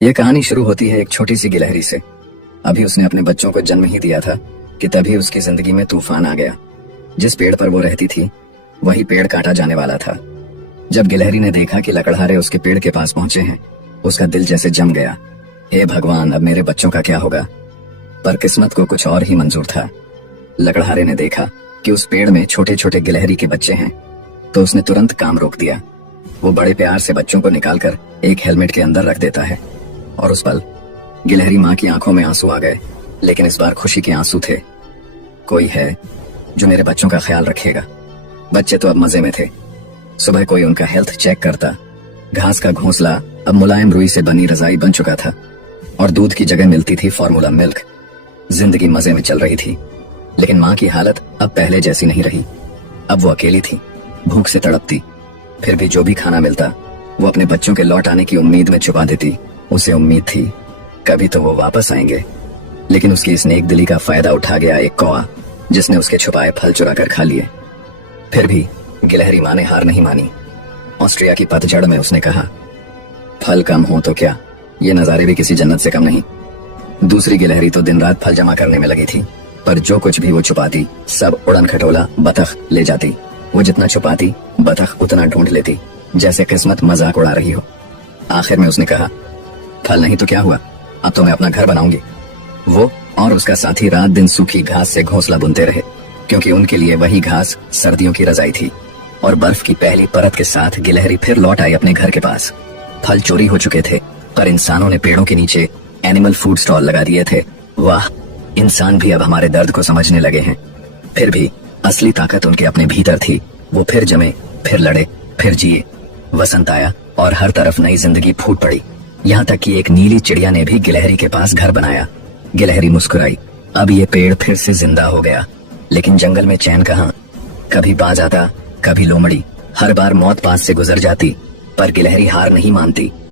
यह कहानी शुरू होती है एक छोटी सी गिलहरी से। अभी उसने अपने बच्चों को जन्म ही दिया था कि तभी उसकी जिंदगी में तूफान आ गया। जिस पेड़ पर वो रहती थी वही पेड़ काटा जाने वाला था। जब गिलहरी ने देखा कि लकड़हारे उसके पेड़ के पास पहुंचे हैं, उसका दिल जैसे जम गया। हे भगवान, अब मेरे बच्चों का क्या होगा? पर किस्मत को कुछ और ही मंजूर था। लकड़हारे ने देखा कि उस पेड़ में छोटे छोटे गिलहरी के बच्चे हैं, तो उसने तुरंत काम रोक दिया। वो बड़े प्यार से बच्चों को निकालकर एक हेलमेट के अंदर रख देता है और उस पल गिलहरी माँ की आंखों में आंसू आ गए, लेकिन इस बार खुशी के आंसू थे। कोई है जो मेरे बच्चों का ख्याल रखेगा। बच्चे तो अब मजे में थे। सुबह कोई उनका हेल्थ चेक करता। घास का घोंसला अब मुलायम रुई से बनी रजाई बन चुका था और दूध की जगह मिलती थी फॉर्मूला मिल्क। जिंदगी मजे में चल रही थी, लेकिन माँ की हालत अब पहले जैसी नहीं रही। अब वो अकेली थी, भूख से तड़पती। फिर भी जो भी खाना मिलता वो अपने बच्चों के लौट आने की उम्मीद में छुपा देती। उसे उम्मीद थी कभी तो वो वापस आएंगे, लेकिन उसकी इस नेक दिली का फायदा उठा गया एक कौवा, जिसने उसके छुपाए फल चुरा कर खा लिए। फिर भी गिलहरी माँ ने हार नहीं मानी। ऑस्ट्रिया की पतझड़ में उसने कहा, फल कम हो तो क्या, ये नजारे भी किसी जन्नत से कम नहीं। दूसरी गिलहरी तो दिन रात फल जमा करने में लगी थी, पर जो कुछ भी वो छुपाती सब उड़न खटोला बतख ले जाती। वो जितना छुपाती बतख उतना ढूंढ लेती, जैसे किस्मत मजाक उड़ा रही हो। आखिर में उसने कहा, फल नहीं तो क्या हुआ, अब तो मैं अपना घर बनाऊंगी। वो और उसका साथी रात दिन सूखी घास से घोंसला बुनते रहे, क्योंकि उनके लिए वही घास सर्दियों की रजाई थी। और बर्फ की पहली परत के साथ गिलहरी फिर लौट आई अपने घर के पास। फल चोरी हो चुके थे, पर इंसानों ने पेड़ों के नीचे एनिमल फूड स्टॉल लगा दिए थे। वाह, इंसान भी अब हमारे दर्द को समझने लगे हैं। फिर भी असली ताकत उनके अपने भीतर थी। वो फिर जमे, फिर लड़े, फिर जिए। वसंत आया और हर तरफ नई जिंदगी फूट पड़ी। यहाँ तक कि एक नीली चिड़िया ने भी गिलहरी के पास घर बनाया। गिलहरी मुस्कुराई, अब ये पेड़ फिर से जिंदा हो गया। लेकिन जंगल में चैन कहाँ? कभी बाज आता, कभी लोमड़ी। हर बार मौत पास से गुजर जाती, पर गिलहरी हार नहीं मानती।